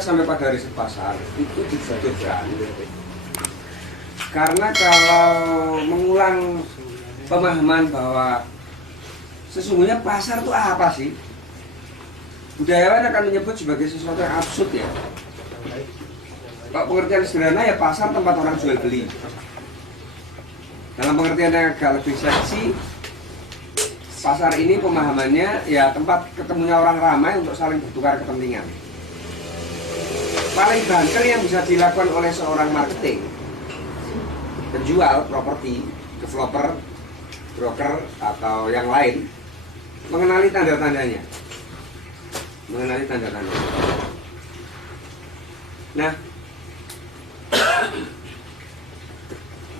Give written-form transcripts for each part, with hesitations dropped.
sampai pada riset pasar itu dibutuhkan karena kalau mengulang pemahaman bahwa sesungguhnya pasar itu apa sih? Budayawan akan menyebut sebagai sesuatu yang absurd ya. Kalau pengertian sederhana ya pasar tempat orang jual beli. Dalam pengertian yang agak lebih seksi, pasar ini pemahamannya ya tempat ketemunya orang ramai untuk saling bertukar kepentingan. Paling banter yang bisa dilakukan oleh seorang marketing, penjual, properti, developer, broker atau yang lain, mengenali tanda-tandanya. Nah,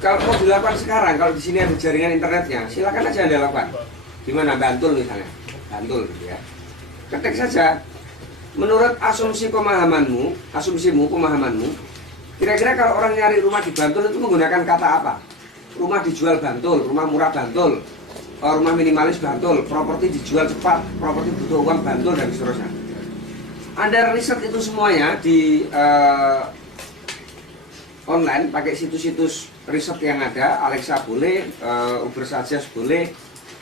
kalau mau dilakukan sekarang, kalau di sini ada jaringan internetnya, silakan aja Anda lakukan. Di mana? Bantul misalnya, Bantul gitu ya. Ketik saja. Menurut pemahamanmu, kira-kira kalau orang nyari rumah di Bantul itu menggunakan kata apa? Rumah dijual Bantul, rumah murah Bantul, rumah minimalis Bantul, properti dijual cepat, properti butuh uang Bantul dan seterusnya. Anda riset itu semuanya di online pakai situs-situs riset yang ada. Alexa boleh, Uber Suggest boleh,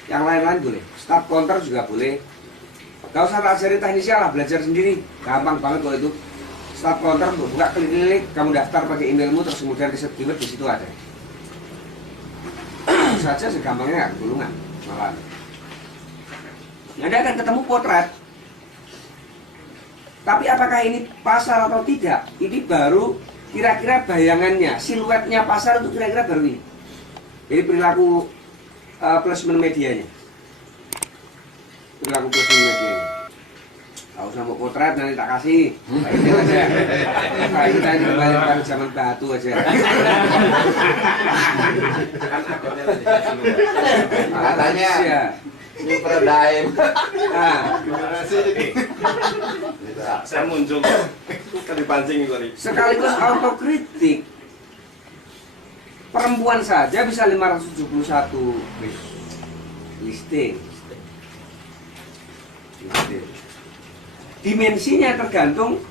yang lain-lain boleh, Start Counter juga boleh. Gak usah tak ajari teknisnya lah, belajar sendiri, gampang banget kalau itu. Start Counter untuk buka klik-klik, kamu daftar pakai emailmu, terus kemudian riset keyword di situ ada. Saja segampangnya nggak gulungan malah. Anda akan ketemu potret. Tapi apakah ini pasar atau tidak? Ini baru kira-kira bayangannya, siluetnya pasar itu kira-kira baru ini. Jadi perilaku placement medianya. Perilaku placement medianya. Gak usah mau potret, nanti tak kasih. Baiknya aja. Kayak kita ini kembali pada zaman batu aja. Katanya ini paradigm. Nah, Saya muncul kan dipancing itu tadi. sekaligus autokritik. Perempuan saja bisa 571 listing. Dimensinya tergantung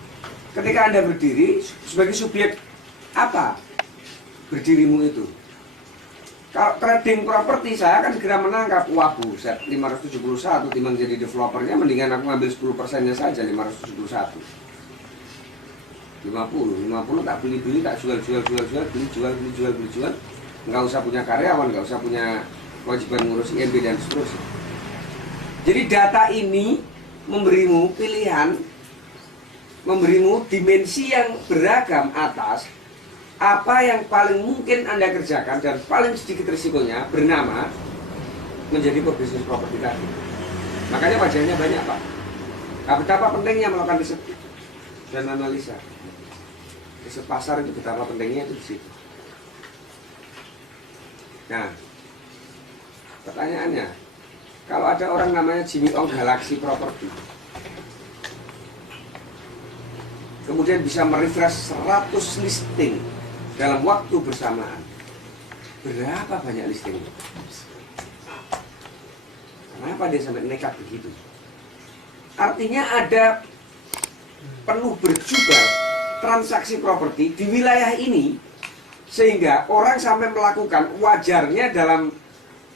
ketika Anda berdiri sebagai subjek apa berdirimu itu. Kalau trading properti saya akan segera menangkap, wah buset 571 timbang jadi developernya mendingan aku ngambil 10%-nya saja 571. 50 tak beli tak jual beli. Nggak usah punya karyawan, nggak usah punya kewajiban ngurus IMB dan seterusnya. Jadi data ini memberimu pilihan, memberimu dimensi yang beragam atas apa yang paling mungkin Anda kerjakan dan paling sedikit risikonya bernama menjadi pebisnis properti tadi. Makanya wajahnya banyak Pak. Nah, betapa pentingnya melakukan riset dan analisa. Riset pasar itu betapa pentingnya itu di situ. Nah, pertanyaannya, kalau ada orang namanya Jimmy Ong Galaxy Property, kemudian bisa merefresh 100 listing dalam waktu bersamaan, berapa banyak listing? Kenapa dia sampai nekat begitu? Artinya ada penuh berjubel transaksi properti di wilayah ini, sehingga orang sampai melakukan, wajarnya dalam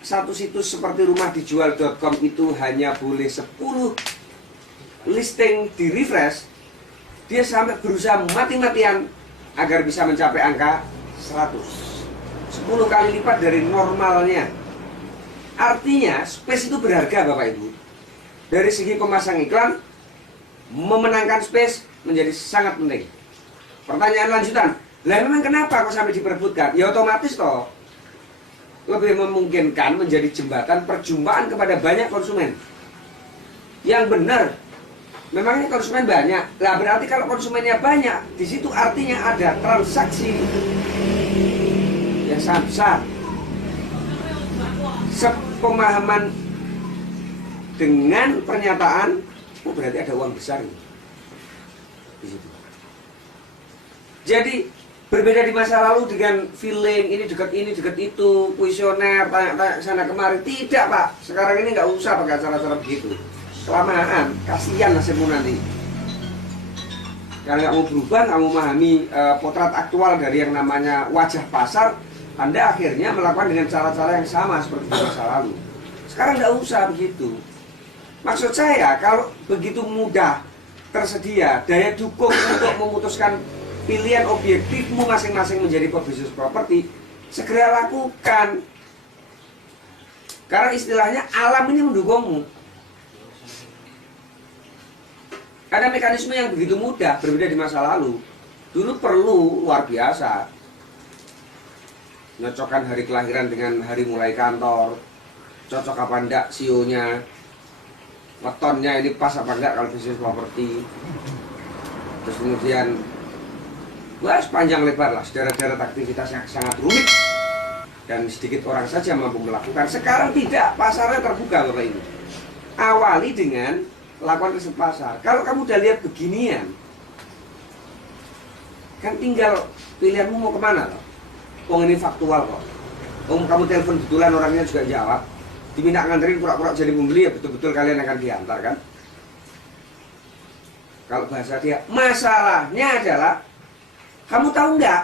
satu situs seperti rumahdijual.com itu hanya boleh 10 listing di refresh. Dia sampai berusaha mati-matian agar bisa mencapai angka 100, 10 kali lipat dari normalnya. Artinya space itu berharga Bapak Ibu. Dari segi pemasang iklan, memenangkan space menjadi sangat penting. Pertanyaan lanjutan, lah memang kenapa kok sampai diperebutkan? Ya otomatis toh lebih memungkinkan menjadi jembatan perjumpaan kepada banyak konsumen. Yang benar, memangnya konsumen banyak. Lah berarti kalau konsumennya banyak, di situ artinya ada transaksi yang sangat besar. Sepemahaman dengan pernyataan, oh berarti ada uang besar di situ. Jadi berbeda di masa lalu dengan feeling ini dekat itu, kuesioner, tanya-tanya sana kemari. Tidak Pak, sekarang ini nggak usah pakai acara-acara begitu. Kelamaan, kasihan nasibmu nanti. karena nggak mau berubah, nggak mau memahami potret aktual dari yang namanya wajah pasar, Anda akhirnya melakukan dengan cara-cara yang sama seperti di masa lalu. Sekarang nggak usah begitu. Maksud saya, kalau begitu mudah tersedia daya dukung untuk memutuskan pilihan objektifmu masing-masing menjadi pebisnis properti, segera lakukan. Karena istilahnya alam ini mendukungmu. Ada mekanisme yang begitu mudah, berbeda di masa lalu. Dulu perlu luar biasa nyocokkan hari kelahiran dengan hari mulai kantor, cocok apa enggak CEO-nya, wetonnya ini pas apa enggak kalau bisnis properti. Terus kemudian wah sepanjang lebar lah, sederet-deret aktivitas yang sangat rumit dan sedikit orang saja mampu melakukan. Sekarang tidak, pasarnya terbuka Bapak Ibu. Awali dengan lakukan riset pasar. Kalau kamu udah lihat beginian, kan tinggal pilihanmu mau kemana loh. Oh ini faktual kok. Oh kamu telepon betulan orangnya juga jawab. Diminta nganterin pura-pura jadi pembeli ya betul-betul kalian akan diantar kan. Kalau bahasa dia, masalahnya adalah kamu tahu nggak?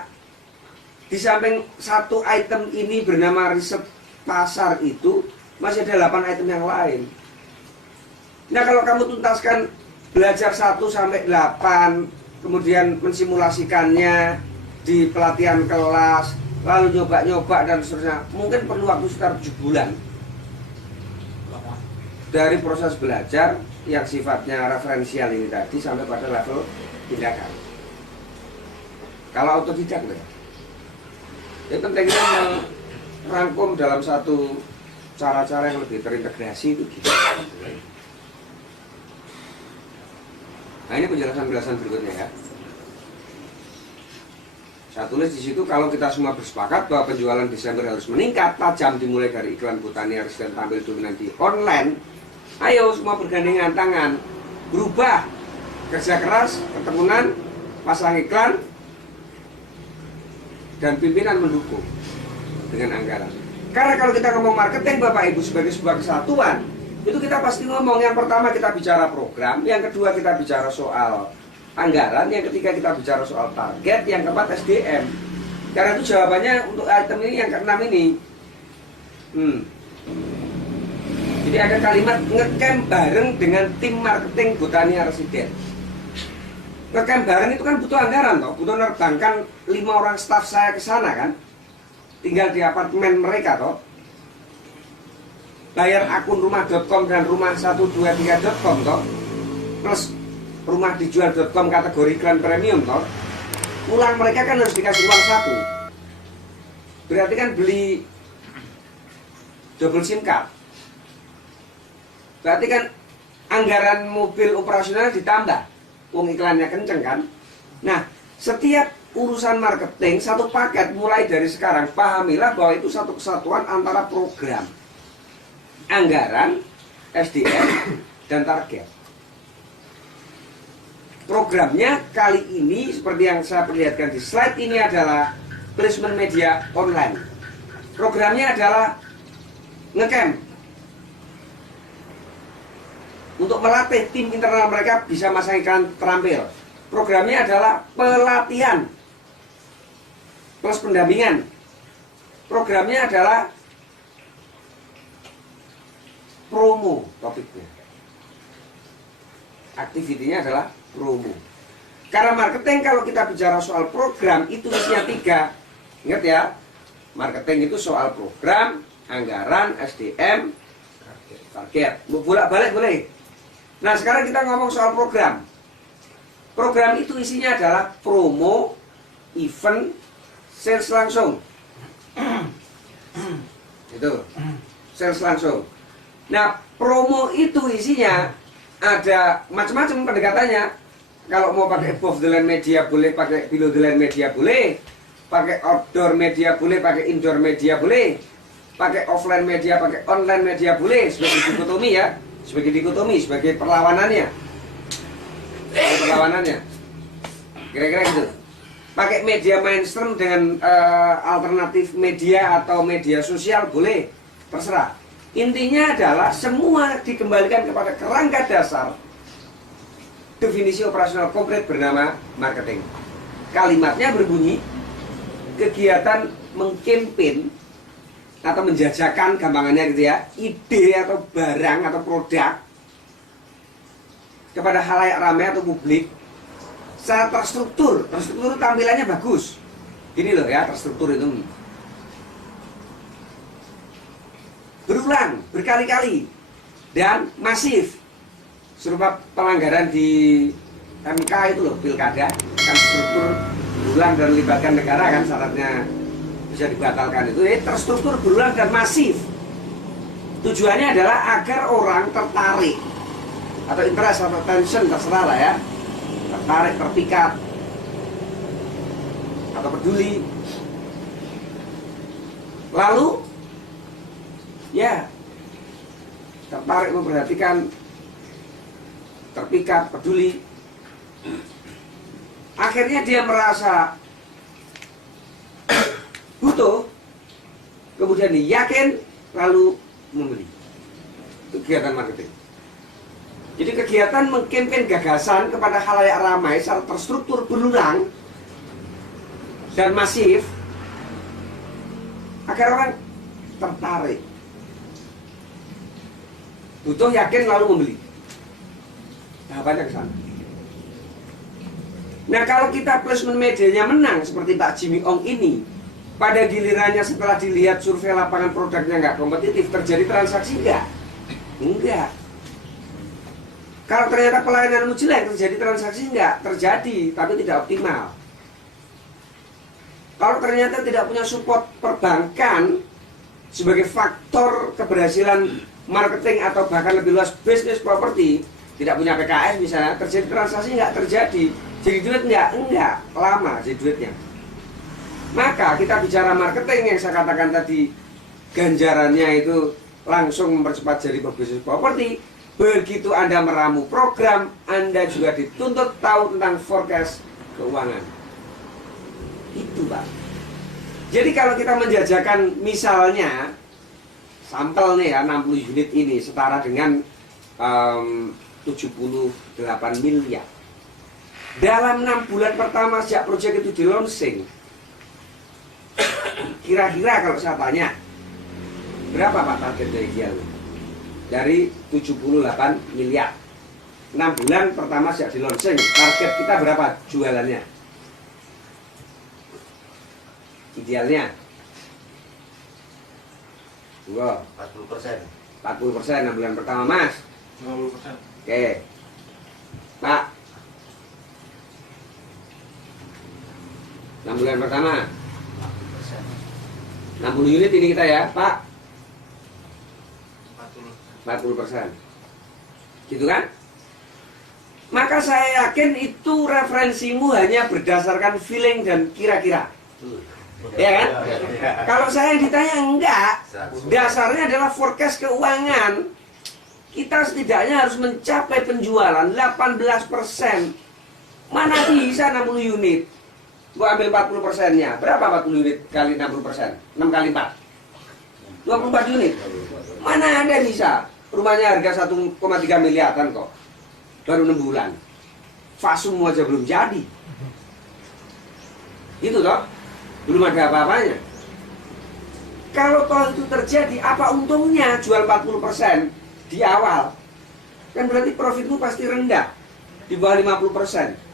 Di samping satu item ini bernama riset pasar itu masih ada 8 item yang lain. Nah kalau kamu tuntaskan belajar 1 sampai 8, kemudian mensimulasikannya di pelatihan kelas, lalu nyoba-nyoba dan seterusnya, mungkin perlu waktu sekitar 7 bulan. Dari proses belajar yang sifatnya referensial ini tadi sampai pada level tindakan. Kalau autodidak ya, itu pentingnya merangkum dalam satu cara-cara yang lebih terintegrasi itu gitu. Nah ini penjelasan-penjelasan berikutnya ya. Saya tulis di situ kalau kita semua bersepakat bahwa penjualan Desember harus meningkat tajam dimulai dari iklan Botania dan tampil dominan di online. Ayo semua bergandengan tangan, berubah, kerja keras, ketekunan, pasang iklan, dan pimpinan mendukung dengan anggaran. Karena kalau kita ngomong marketing Bapak Ibu sebagai sebuah kesatuan, itu kita pasti ngomong yang pertama kita bicara program, yang kedua kita bicara soal anggaran, yang ketiga kita bicara soal target, yang keempat SDM. Karena itu jawabannya untuk item ini yang keenam ini. Jadi ada kalimat ngecamp bareng dengan tim marketing Botania Residen. Ngecamp bareng itu kan butuh anggaran toh, butuh nerbangkan 5 orang staf saya ke sana kan. Tinggal di apartemen mereka toh. Bayar akun rumah.com dan rumah123.com toh. Plus rumah dijual.com kategori iklan premium toh. Pulang mereka kan harus dikasih uang saku. Berarti kan beli double SIM card. Berarti kan anggaran mobil operasional ditambah. Uang iklannya kenceng kan. Nah, setiap urusan marketing satu paket mulai dari sekarang, pahamilah bahwa itu satu kesatuan antara program, anggaran, SDM, dan target. Programnya kali ini seperti yang saya perlihatkan di slide ini adalah placement media online. Programnya adalah ngecamp untuk melatih tim internal mereka bisa masang iklan terampil. Programnya adalah pelatihan plus pendampingan. Programnya adalah promo topiknya. Aktivitinya adalah promo. Karena marketing kalau kita bicara soal program itu isinya 3. Ingat ya, marketing itu soal program, anggaran, SDM, target. Bolak-balik boleh. Nah sekarang kita ngomong soal program. Program itu isinya adalah promo, event, sales langsung. Itu sales langsung. Nah promo itu isinya ada macam-macam pendekatannya. Kalau mau pakai above the line media boleh, pakai below the line media boleh, pakai outdoor media boleh, pakai indoor media boleh, pakai offline media, pakai online media boleh. Sebagai dikotomi ya, sebagai dikotomi, sebagai perlawanannya, kira-kira gitu. Pakai media mainstream dengan alternatif media atau media sosial boleh, terserah. Intinya adalah semua dikembalikan kepada kerangka dasar definisi operasional komplit bernama marketing. Kalimatnya berbunyi, kegiatan mengkampanye atau menjajakan, gampangannya gitu ya, ide atau barang atau produk kepada halayak ramai atau publik secara terstruktur. Terstruktur tampilannya bagus. Gini loh ya, terstruktur itu berulang, berkali-kali, dan masif. Serupa pelanggaran di MK itu loh, pilkada, kan struktur berulang dan melibatkan negara kan syaratnya bisa dibatalkan itu. Terstruktur, berulang, dan masif. Tujuannya adalah agar orang tertarik atau interest atau attention, terserah lah ya, tertarik, terpikat atau peduli. Lalu ya tertarik, memperhatikan, terpikat, peduli. Akhirnya dia merasa butuh, kemudian yakin, lalu membeli. Itu kegiatan marketing. Jadi kegiatan mengkampanye gagasan kepada halayak ramai secara terstruktur, berulang, dan masif agar orang tertarik, butuh, yakin, lalu membeli. Tahapannya ke sana. Nah, kalau kita placement medianya menang seperti Pak Jimmy Ong ini, pada gilirannya setelah dilihat survei lapangan produknya nggak kompetitif, terjadi transaksi nggak? Enggak. Kalau ternyata pelayananmu jelek, terjadi transaksi nggak? Terjadi, tapi tidak optimal. Kalau ternyata tidak punya support perbankan sebagai faktor keberhasilan marketing atau bahkan lebih luas bisnis properti, tidak punya PKS misalnya, terjadi transaksi nggak? Terjadi. Jadi duit nggak? Enggak. Lama jadi duitnya. Maka kita bicara marketing yang saya katakan tadi, ganjarannya itu langsung mempercepat jadi pebisnis properti. Begitu Anda meramu program, Anda juga dituntut tahu tentang forecast keuangan. Itu Pak. Jadi kalau kita menjajakan misalnya sampel nih ya, 60 unit ini setara dengan 78 miliar. Dalam 6 bulan pertama sejak proyek itu di launching, kira-kira kalau saya tanya, berapa Pak target ideal? Dari 78 miliar. 6 bulan pertama sejak di launching, target kita berapa jualannya? Idealnya? 40%. 40% 6 bulan pertama, Mas. 50%. Oke. Pak. 6 bulan pertama 60 unit ini kita ya, Pak. 40%. Gitu kan? Maka saya yakin itu referensimu hanya berdasarkan feeling dan kira-kira. Ya kan? Kalau saya yang ditanya enggak, dasarnya adalah forecast keuangan. Kita setidaknya harus mencapai penjualan 18%. Mana bisa 60 unit? Gua ambil 40%-nya. Berapa 40 unit kali 60%? 6 kali 4. 24 unit. Mana ada bisa? Rumahnya harga 1,3 miliaran kok. Baru 6 bulan. Fasum aja belum jadi. Itu toh. Belum ada apa-apanya. Kalau toh itu terjadi, apa untungnya jual 40% di awal? Kan berarti profitmu pasti rendah. Di bawah 50%.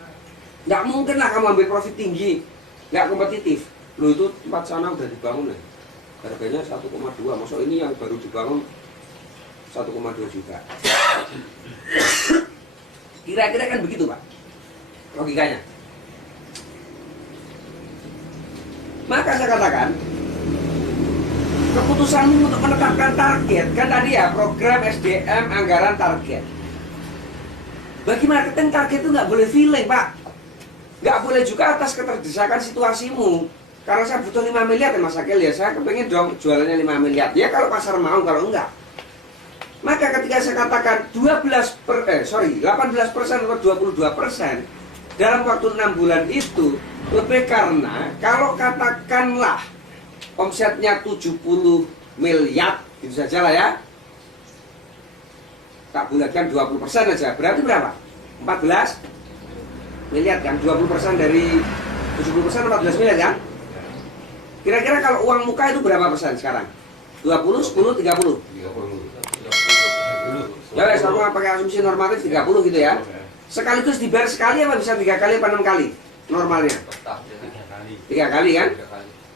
Nggak mungkin lah kamu ambil profit tinggi, nggak kompetitif. Loh itu tempat sana udah dibangun ya, harganya 1,2, masuk ini yang baru dibangun 1,2 juta. Kira-kira kan begitu Pak logikanya. Maka saya katakan, keputusanmu untuk menetapkan target, kan tadi ya program SDM, anggaran, target. Bagi marketing target itu nggak boleh feeling Pak. Nggak boleh juga atas keterdesakan situasimu. Karena saya butuh 5 miliar ya Mas Akil ya, saya kepengen dong jualannya 5 miliar. Ya kalau pasar mau, kalau enggak. Maka ketika saya katakan 18% atau 22% dalam waktu 6 bulan itu, lebih karena kalau katakanlah omsetnya 70 miliar, itu saja lah ya. Tak bulatkan 20% aja, berarti berapa? 14 miliar kan, 20% dari 70% 14 miliar kan? Kira-kira kalau uang muka itu berapa persen sekarang? 20, 10, 30? 30. Ya, aku pakai asumsi normatif 30 gitu ya. Sekaligus dibayar sekali apa bisa 3 kali apa 6 kali? Normalnya 3 kali kan?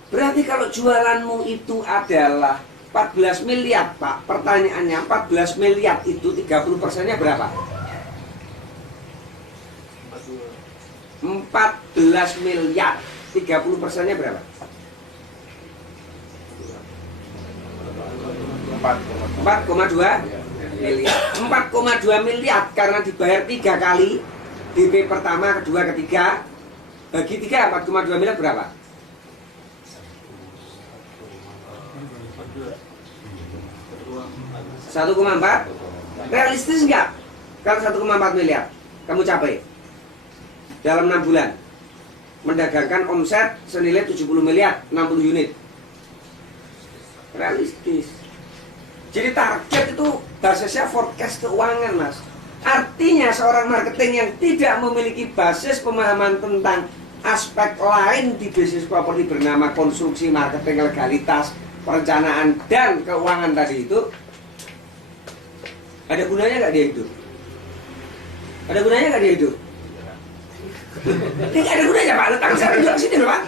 Berarti kalau jualanmu itu adalah 14 miliar Pak, pertanyaannya 14 miliar itu 30%-nya berapa? 14 miliar 30%-nya berapa? 4,2 miliar. 4,2 miliar karena dibayar 3 kali DP pertama, kedua, ketiga. Bagi 3 4,2 miliar berapa? 1,4. Realistis enggak? Kalau 1,4 miliar kamu capai dalam 6 bulan mendagangkan omset senilai 70 miliar 60 unit. Realistis. Jadi target itu basisnya forecast keuangan, Mas. Artinya seorang marketing yang tidak memiliki basis pemahaman tentang aspek lain di bisnis properti bernama konstruksi, marketing, legalitas, perencanaan, dan keuangan tadi itu, ada gunanya nggak dia hidup? Ada gunanya nggak dia hidup? Tidak ada gunanya Pak, letak saya tunjuk ke sini loh Pak.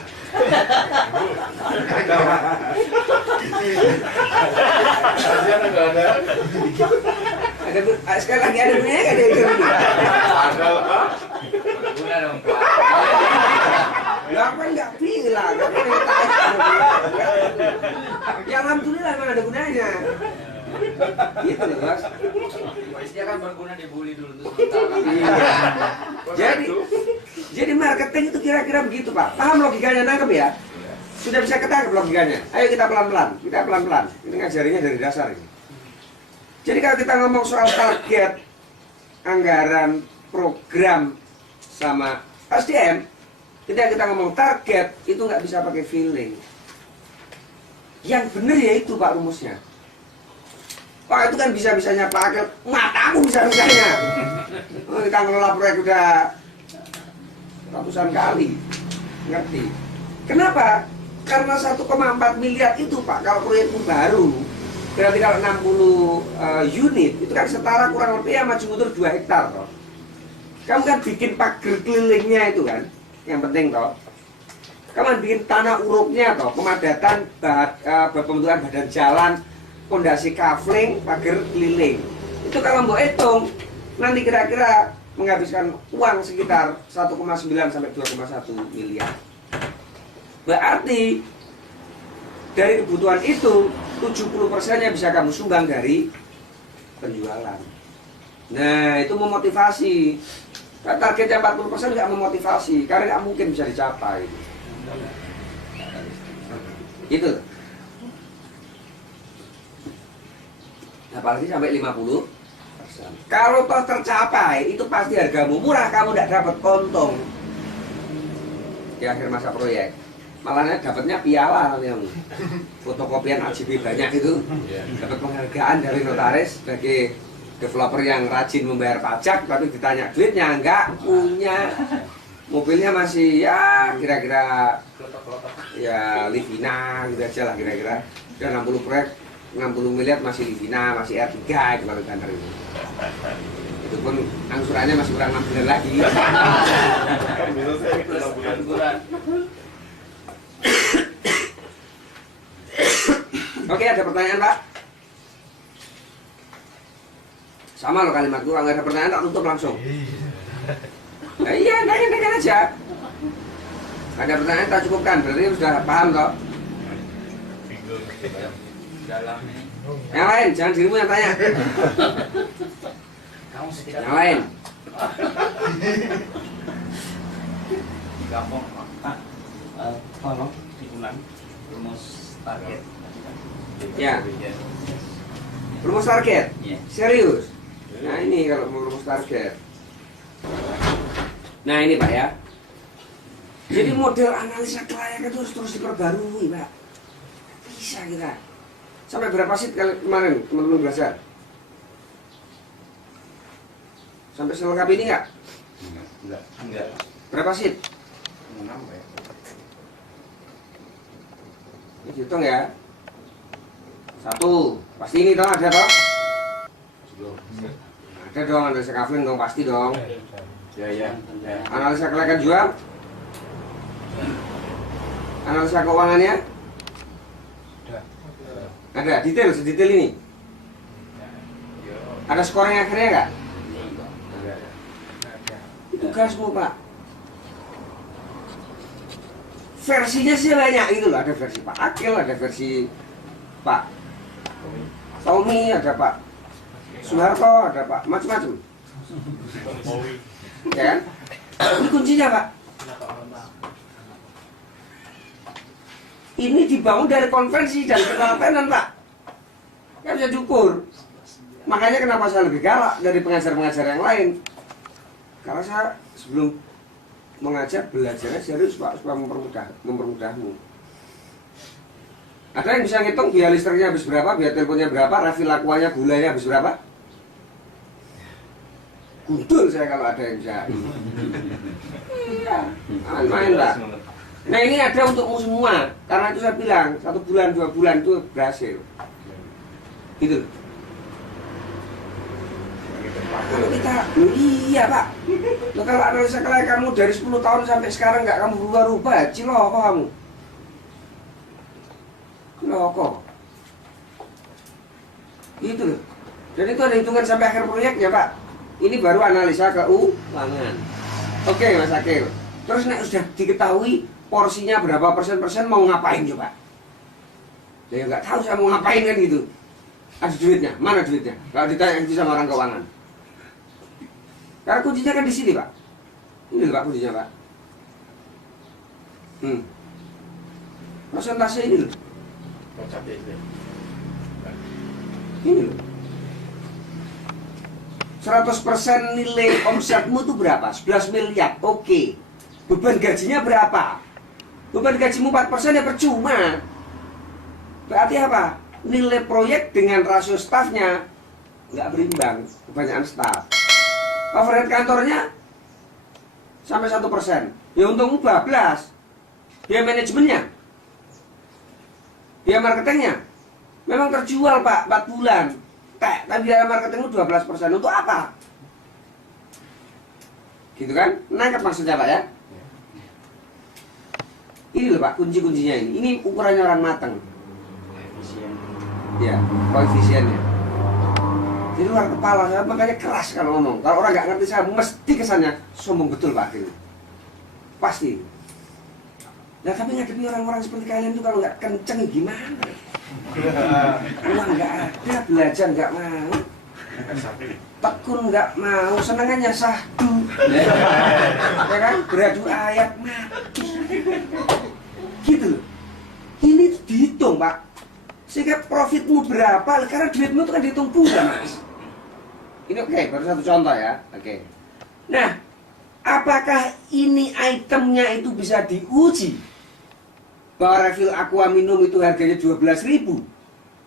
Sekali lagi ada gunanya nggak dia hidup? Ada lah. Guna dong Pak. Ya kan nggak bilang, ya alhamdulillah memang ada gunanya. Gitu loh Mas. Dia kan berguna dibully dulu terus sementara. Jadi marketing itu kira-kira begitu Pak. Paham logikanya, nangkep ya? Sudah bisa ketangkep logikanya. Ayo kita pelan-pelan, Ini ngajarinya dari dasar ini. Jadi kalau kita ngomong soal target, anggaran, program, sama SDM, ketika kita ngomong target, itu nggak bisa pakai feeling. Yang benar ya itu Pak rumusnya. Wah itu kan bisa-bisanya Pak Akil, matamu bisa-bisanya. Kita ngelola proyek udah ratusan kali, ngerti? Kenapa? Karena 1,4 miliar itu Pak, kalau proyekmu baru, berarti kalau 60 unit, itu kan setara kurang lebih sama Cibutur 2 hektar toh. Kamu kan bikin pagar kelilingnya itu kan, yang penting toh. Kamu kan bikin tanah urupnya toh, pemadatan, pembentukan badan jalan, pondasi kafling, pagar keliling. Itu kalau mau hitung, nanti kira-kira menghabiskan uang sekitar 1,9 sampai 2,1 miliar. Berarti dari kebutuhan itu 70%-nya bisa kamu sumbang dari penjualan. Nah, itu memotivasi. Targetnya 40% nggak memotivasi, karena nggak mungkin bisa dicapai. Gitu. Apalagi sampai 50%. Kalau toh tercapai, itu pasti hargamu murah, kamu tidak dapat untung di akhir masa proyek. Malahnya dapatnya piala yang fotokopian RGB banyak itu, dapat penghargaan dari notaris sebagai developer yang rajin membayar pajak, tapi ditanya duitnya enggak punya, mobilnya masih ya kira-kira ya Livina gitu aja lah kira-kira. Udah 60 proyek 60 miliar masih Livina, masih R3 itu kalau kantor itu. Itu pun angsurannya masih kurang 6 bulan lagi. Kan bisa saya Plus 6 bulan. angguran. Oke, ada pertanyaan Pak? Sama loh kalimatku, kalau nggak ada pertanyaan tak tutup langsung. Iya, nanya aja. Ada pertanyaan tak cukupkan, berarti sudah paham toh? Dalam ini. Yang lain, jangan dirimu yang tanya. Kamu setidaknya. Yang lain. Gampang Pak. Tolong diulang rumus target. Ya. Rumus target? Iya. Serius? Nah ini kalau mau rumus target. Nah ini Pak ya. Jadi model analisa kelayakan itu harus terus diperbarui Pak. Bisa kita. Sampai berapa sih kemarin teman-teman belajar? Sampai selengkap ini nggak? Enggak. Berapa seat? 6 ya. Ini hitung ya. 1. Pasti ini toh ada toh? Ada dong, analisa kafling dong, pasti dong. Ya. Analisa kelaikan jual. Analisa keuangannya. Ada detail, sedetail ini. Ada scoring akhirnya nggak? Itu gasmu Pak. Versinya sih banyak gitu loh. Ada versi Pak Akil, ada versi Pak Tommy, ada Pak Soeharto, ada Pak macam-macam. Ya kan? Ini kuncinya Pak. Ini dibangun dari konvensi dan ketelatenan Pak. Kan bisa diukur. Makanya kenapa saya lebih galak dari pengajar-pengajar yang lain. Karena saya sebelum mengajar belajarnya serius Pak, supaya mempermudahmu. Ada yang bisa ngitung biaya listriknya habis berapa, biaya teleponnya berapa, refill aquanya gulanya habis berapa? Gundul saya kalau ada yang bisa. Iya, main-main Pak. Nah ini ada untukmu semua. Karena itu saya bilang 1 bulan 2 bulan itu berhasil. Gitu. Kalau kita, iya Pak. Loh, kalau analisa kelaikan kamu dari 10 tahun sampai sekarang nggak kamu berubah-ubah, ciloko kamu. Ciloko. Gitu loh. Dan itu ada hitungan sampai akhir proyek ya Pak. Ini baru analisa keuangan. Oke Mas Akil. Terus nek sudah diketahui porsinya berapa persen mau ngapain coba? Ya nggak tahu saya mau ngapain kan gitu. Ada duitnya, mana duitnya? Kalau ditanya itu sama orang keuangan. Karena kuncinya kan di sini Pak. Ini loh Pak kuncinya Pak. Persentase ini loh. Ini loh. 100% nilai omsetmu itu berapa? 11 miliar. Oke. Beban gajinya berapa? Beban gajimu 4% ya percuma. Berarti apa? Nilai proyek dengan rasio stafnya nggak berimbang, kebanyakan staf. Overhead kantornya sampai 1%. Ya untungmu bablas. Biaya manajemennya, biaya marketingnya memang terjual Pak 4 bulan. Tapi biaya marketingmu 12%. Untuk apa? Gitu kan? Nangkep maksudnya Pak ya? Ini loh Pak, kunci-kuncinya ini. Ini ukurannya orang matang. Ya, koefisiennya. Jadi luar kepala saya, makanya keras kalau ngomong. Kalau orang nggak ngerti saya, mesti kesannya sombong betul Pak. Gitu. Pasti. Nah tapi ngadepi orang-orang seperti kalian itu kalau nggak kenceng gimana? Uang nggak ada, belajar nggak mau, tekun nggak mau, senengannya sahdu, ya kan? Beradu ayat mati, gitu loh. Ini dihitung Pak, sehingga profitmu berapa? Karena duitmu itu kan dihitung bulan Mas. Ini oke, baru satu contoh ya, oke. Nah, apakah ini itemnya itu bisa diuji? Bahwa refill aqua minum itu harganya 12.000,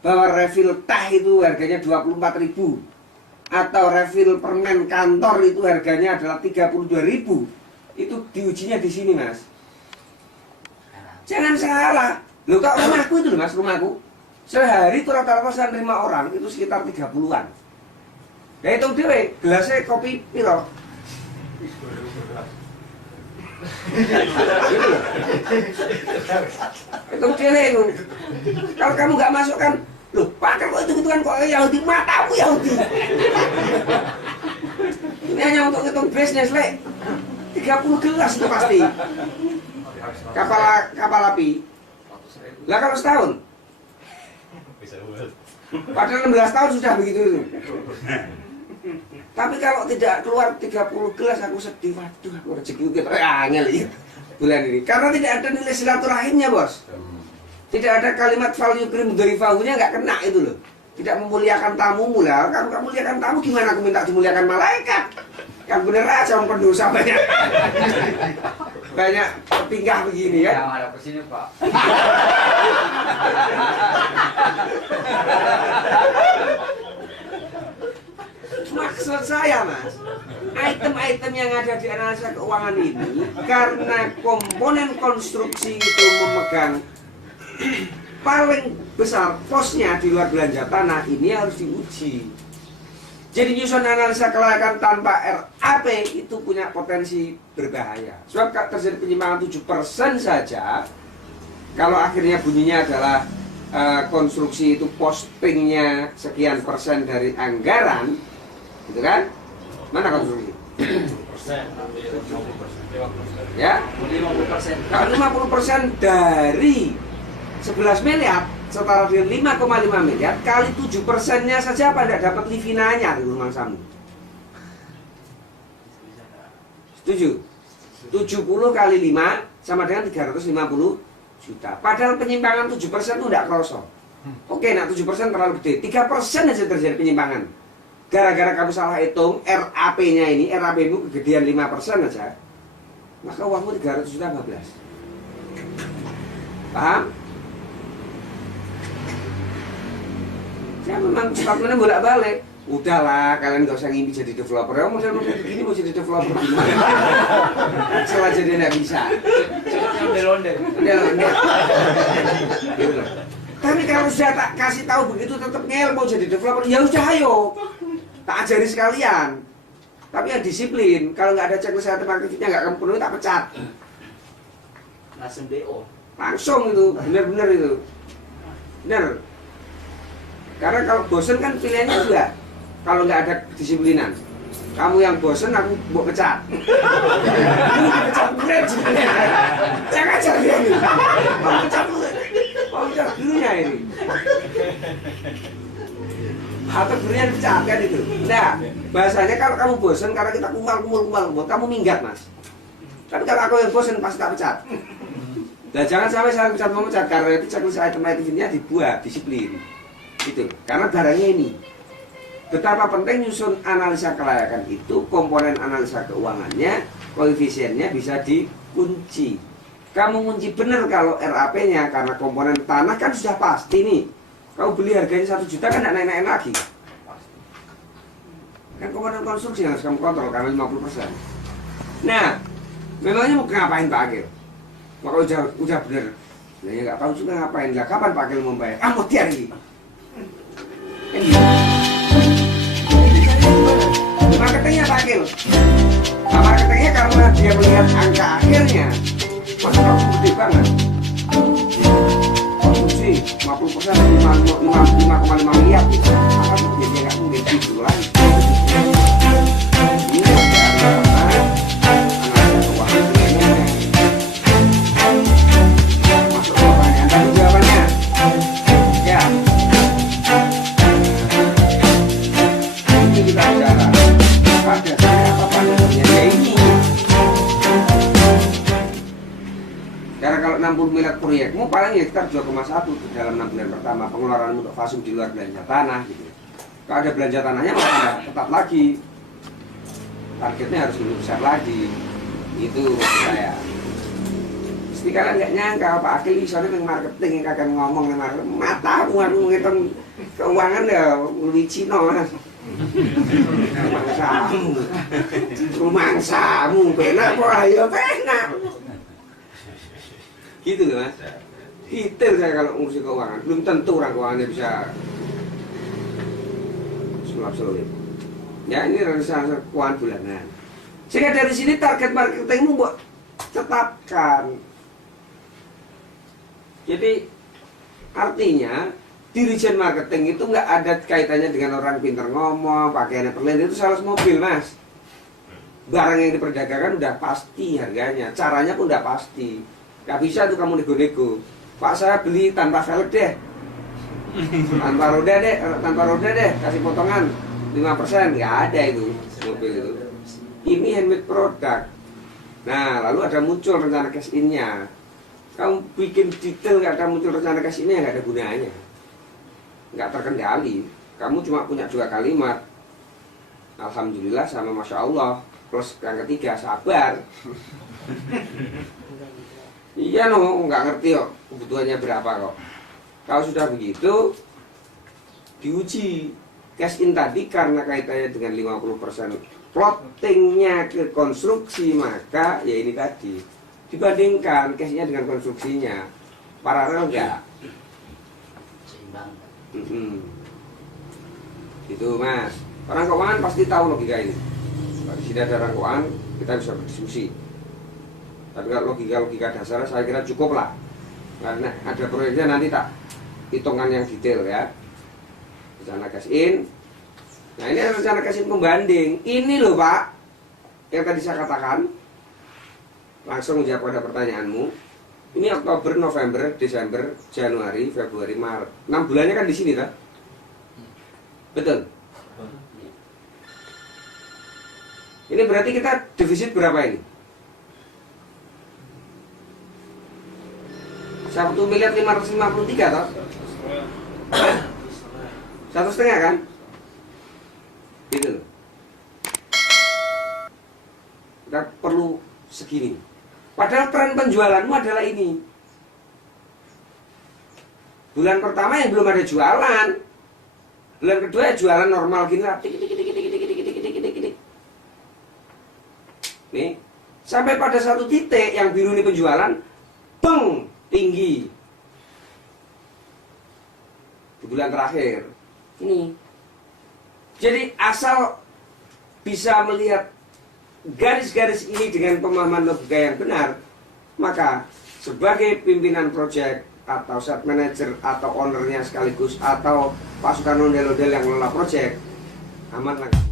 bahwa refill teh itu harganya 24.000, atau refill permen kantor itu harganya adalah 32.000. Itu diujinya di sini Mas. Jangan salah. Loh kok rumahku itu loh Mas, rumahku sehari itu rata-rata saya nerima orang itu sekitar 30-an. Ya hitung dewe, gelasnya kopi piro? Itu dewe itu. Kalau kamu nggak masukkan, loh pakai kok itu kan kok Yahudi, matamu Yahudi. Ini hanya untuk hitung base-nya Slek. 30 gelas itu pasti. Kapal api. Lah kalau setahun? Padahal 16 tahun sudah begitu itu. Tapi kalau tidak keluar 30 gelas aku sedih. Waduh, aku rezeki kita angel ya bulan ini. Karena tidak ada nilai silaturahimnya Bos. Tidak ada kalimat value krim dari fahunya, nggak kena itu loh. Tidak memuliakan tamumu lah. Kamu nggak muliakan tamu gimana aku minta dimuliakan malaikat? Kan bener aja orang pendosa banyak. Banyak tingkah begini ya. Yang ada kesini Pak. Maksud saya Mas, problem yang ada di analisa keuangan ini karena komponen konstruksi itu memegang paling besar posnya di luar belanja tanah, ini harus diuji. Jadi nyusun analisa kelayakan tanpa RAP itu punya potensi berbahaya. Sebab terjadi penyimpangan 7% saja, kalau akhirnya bunyinya adalah konstruksi itu postingnya sekian persen dari anggaran, gitu kan? Mana konstruksi? 50%, hampir 50%. Ya? 50%. Kalau 50% dari 11 miliar setara dengan 5,5 miliar kali 7%-nya saja apa tidak dapat livinanya di rumah samu? Setuju? 70 kali 5 sama dengan 350 juta. Padahal penyimpangan 7% itu tidak kerosok. Oke, nah 7% terlalu gede. 3% aja terjadi penyimpangan. Gara-gara kamu salah hitung RAP-nya ini, RAP-mu kegedean 5% aja, maka uangmu 300 juta 15. Paham? Ya memang sepatunya bolak-balik. Udahlah, kalian gak usah ngimpi jadi developer. Ya model-model begini mau jadi developer gimana? Salah jadi tidak bisa. Ondel-ondel. Ondel-ondel. Gitu loh. Tapi kalau sudah tak kasih tahu begitu tetap ngel mau jadi developer, ya udah ayo. Tak ajari sekalian. Tapi yang disiplin. Kalau nggak ada checklist marketingnya nggak kamu penuhi, tak pecat. Langsung DO. Langsung itu, benar-benar itu. Benar. Karena kalau bosen kan pilihannya juga. Kalau nggak ada kedisiplinan, kamu yang bosen aku mau pecat. Ini pecat berat sebenarnya. Jangan cari dia ini. Mau pecat dulu. Mau pecat dulunya ini. Atau gurunya dipecat kan itu. Nah, bahasanya kalau kamu bosen karena kita kumpul, kamu minggat mas. Tapi kalau aku yang bosen pasti tak pecat. Nah jangan sampai saya pecat mau pecat karena itu checklist item-itemnya dibuat disiplin. Gitu. Karena barangnya ini. Betapa penting nyusun analisa kelayakan itu, komponen analisa keuangannya, koefisiennya bisa dikunci. Kamu kunci benar kalau RAP-nya karena komponen tanah kan sudah pasti nih. Kamu beli harganya 1 juta kan tidak naik-naik lagi. Kan komponen konstruksi yang harus kamu kontrol karena 50%. Nah, memangnya mau ngapain Pak Akil? Maka udah bener. Nah, ya nggak tahu juga ngapain. Lah kapan Pak Akil mau bayar? Ah, mau tiar ini. Kan gitu. Marketingnya Pak Akil. Nah, marketingnya karena dia melihat angka akhirnya, masa langsung gede banget. Konsumsi 50% 5,5 miliar gitu. Apa tuh dia nggak mungkin gitu lagi. Ini karena analisa keuangan dunia. Masuk ke pertanyaan tadi jawabannya. Ya. Ini kita bicara. Pada saya apa pandangannya ya ini. Karena kalau 60 miliar proyekmu paling ya sekitar 2,1 dalam 6 bulan pertama pengeluaran untuk fasum di luar belanja tanah gitu. Kalau ada belanja tanahnya malah tetap lagi. Targetnya harus lebih besar lagi. Itu maksud saya. Mesti kalian nggak nyangka Pak Akil misalnya yang marketing yang kakek ngomong yang marketing matamu aku ngitung keuangan ya lebih Cina mas. Rumangsamu penak kok ayo penak. Gitu loh mas. Hitir saya kalau ngurusi keuangan. Belum tentu orang keuangannya bisa sulap-sulip. Ya ini rencana keuangan bulanan. Sehingga dari sini target marketingmu buat tetapkan. Jadi artinya dirijen marketing itu nggak ada kaitannya dengan orang pintar ngomong, pakaiannya perlen, itu sales mobil mas. Barang yang diperdagangkan udah pasti harganya, caranya pun udah pasti. Gak bisa tuh kamu nego-nego. Pak saya beli tanpa velg deh, tanpa roda deh, kasih potongan 5%, nggak ada itu mobil itu. Ini handmade product. Nah lalu ada muncul rencana cash in-nya. Kamu bikin detail nggak ada muncul rencana cash in-nya, nggak ada gunanya. Nggak terkendali. Kamu cuma punya 2 kalimat, alhamdulillah sama masya Allah, plus yang ketiga sabar. Iya no, nggak ngerti kok kebutuhannya berapa kok. Kalau sudah begitu diuji cash in tadi karena kaitannya dengan 50% plottingnya ke konstruksi, maka ya ini tadi dibandingkan case-nya dengan konstruksinya paralel enggak? Seimbang. Itu mas, orang keuangan pasti tahu logika ini. Kalau di sini ada orang keuangan, kita bisa berdiskusi. Tapi kalau logika dasar saya kira cukup lah. Karena ada proyeknya nanti tak hitungan yang detail ya. Rencana cash in. Nah ini rencana cash in pembanding. Ini loh Pak, yang tadi saya katakan. Langsung menjawab pada pertanyaanmu. Ini Oktober, November, Desember, Januari, Februari, Maret. 6 bulannya kan di sini kan? Betul. Ini berarti kita defisit berapa ini? 1.553.000.000 toh? 1,5 kan? Gitu loh. Kita perlu segini. Padahal tren penjualanmu adalah ini. Bulan pertama yang belum ada jualan. Bulan kedua ya jualan normal gini lah. Nih, sampai pada satu titik yang biru ini penjualan, beng, tinggi. Di bulan terakhir. Ini. Jadi asal bisa melihat garis-garis ini dengan pemahaman logika yang benar, maka sebagai pimpinan proyek atau set manager atau ownernya sekaligus atau pasukan ondel-ondel yang mengelola proyek, aman lah.